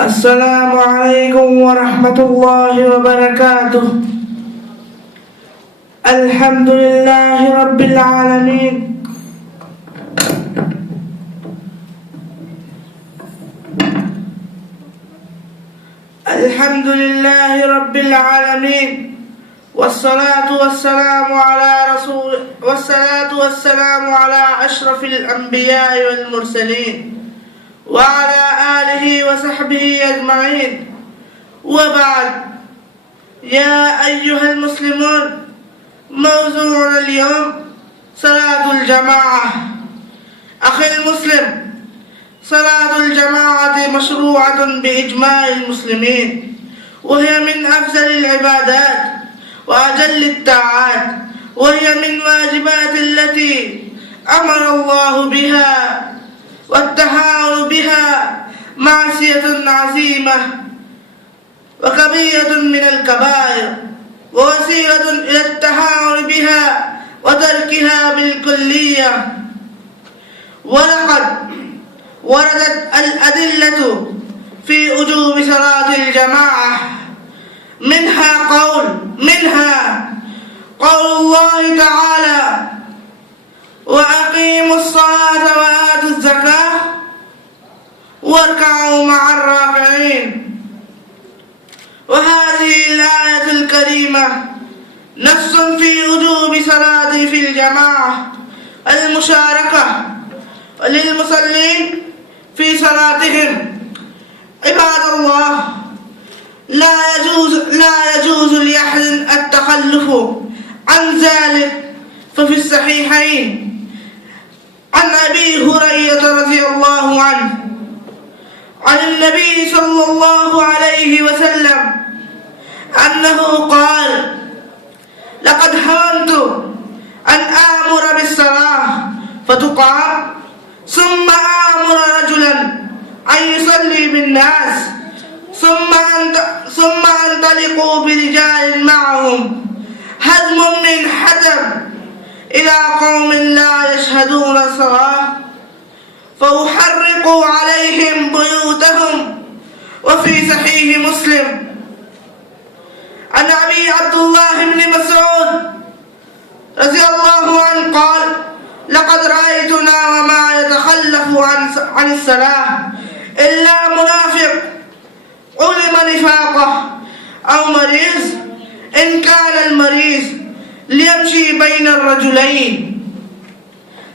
السلام عليكم ورحمة الله وبركاته. الحمد لله رب العالمين. الحمد لله رب العالمين، والصلاة والسلام على أشرف الأنبياء والمرسلين وعلى آله وصحبه أجمعين، وبعد. يا أيها المسلمون، موضوعنا اليوم صلاة الجماعة. أخي المسلم، صلاة الجماعة مشروعة بإجماع المسلمين، وهي من أفضل العبادات وأجل الطاعات، وهي من واجبات التي أمر الله بها، والتهاون بها معصية عظيمة وكبيرة من الكبائر، ووسيلة إلى التهاون بها وتركها بالكلية. ولقد وردت الأدلة في وجوب صلاة الجماعة، منها قول الله تعالى: وأقيموا الصلاة وآتوا الزكاة واركعوا مع الراكعين. وهذه الآية الكريمة نص في وجوب صلاة في الجماعة المشاركة للمصلين في صلاتهم. عباد الله، لا يجوز لأحد التخلف عن ذلك، ففي الصحيحين عن أبي هريرة رضي الله عنه عن النبي صلى الله عليه وسلم أنه قال: لقد هممت أن آمر بالصلاة فتقام، ثم آمر رجلا أن يصلي بالناس، ثم أنطلقوا برجال معهم هدم من حدب إلى قوم لا يشهدون الصلاة فأحرق عليهم بيوتهم. وفي صحيح مسلم عن أبي عبد الله بن مسعود رضي الله عنه قال: لقد رأيتنا وما يتخلف عن الصلاة إلا منافق علم نفاقه أو مريض، إن كان المريض ليمشي بين الرجلين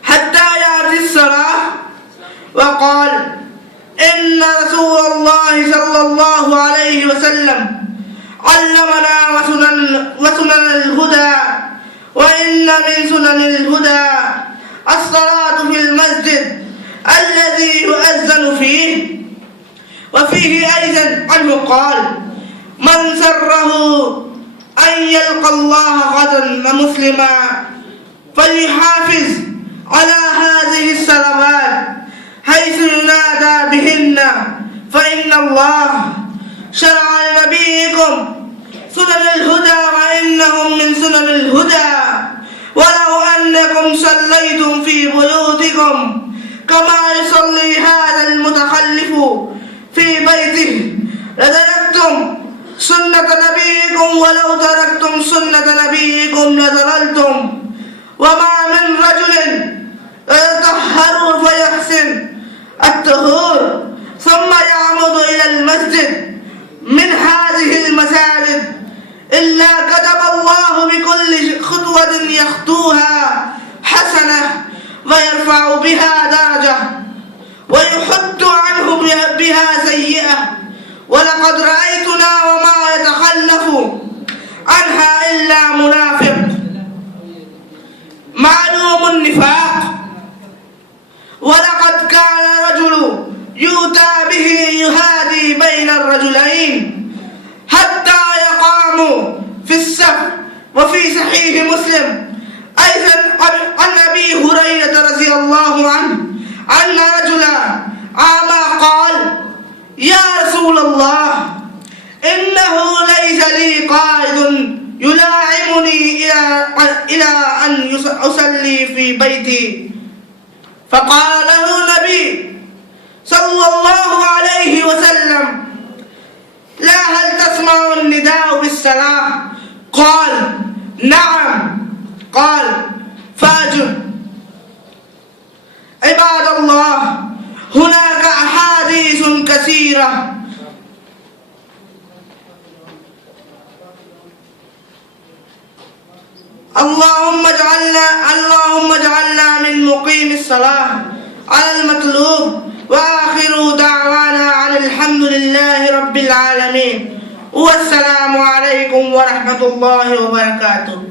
حتى يأتي الصلاة. وقال: إن رسول الله صلى الله عليه وسلم علمنا وسنن الهدى، وإن من سنن الهدى الصلاة في المسجد الذي يؤذن فيه. وفيه أيضا عنه قال: من سره أن يلقى الله غدا مسلما فليحافظ على هذه الصلوات حيث ينادى بهن، فإن الله شرع لنبيكم سنن الهدى وإنهم من سنن الهدى. ولو أنكم صليتم في بيوتكم كما يصلي هذا المتخلف في بيته لتركتم سنة نبيكم، ولو تركتم سنة نبيكم لضللتم. وما من رجل يتطهر فيحسن الطهور ثم يعمد إلى المسجد من هذه المساجد إلا كتب الله بكل خطوة يخطوها حسنة ويرفع بها درجة ويحط عنه بها سيئة. ولقد رأيتنا وما يتخلف عنها إلا منافق معلوم النفاق. ولقد كان رجل يؤتى به يهادي بين الرجلين حتى يقاموا في الصف. وفي صحيح مسلم أيضا عن أبي هريرة رضي الله عنه أن رجلا عاما قال: يا رسول الله، إنه ليس لي قائد يلاعبني إلى أن أصلي في بيتي. فقال له النبي صلى الله عليه وسلم: أيسمع النداء بالصلاة؟ قال نعم. قال فأجب. عباد الله، هناك أحاديث كثيرة اللهم اجعلنا من مقيم الصلاة على المطلوب. وآخر دعوانا عن الحمد لله رب العالمين، والسلام عليكم ورحمة الله وبركاته.